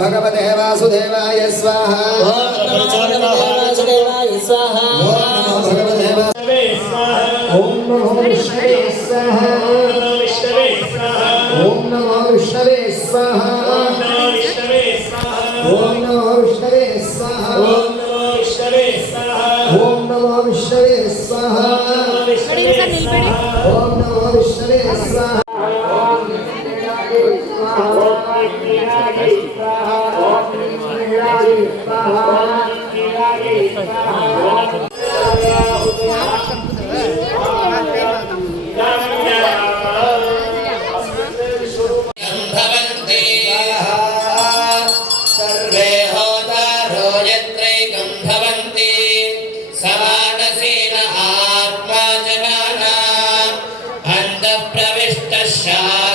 भगवते वासुदेवाय स्वाहा ओम नमो वासुदेवाय स्वाहा ओम नमो विष्णवे स्वाहा ओम नमो विष्णवे स्वाहा ओम नमो विष्णवे स्वाहा ओम नमो विष्णवे स्वाहा ओम नमो विष्णवे स्वाहा ओम नमो विष्णवे स्वाहा सर्वे होतारो यत्रैकं भवन्ति समानसेन आत्मा जनाना अन्तःप्रविष्टः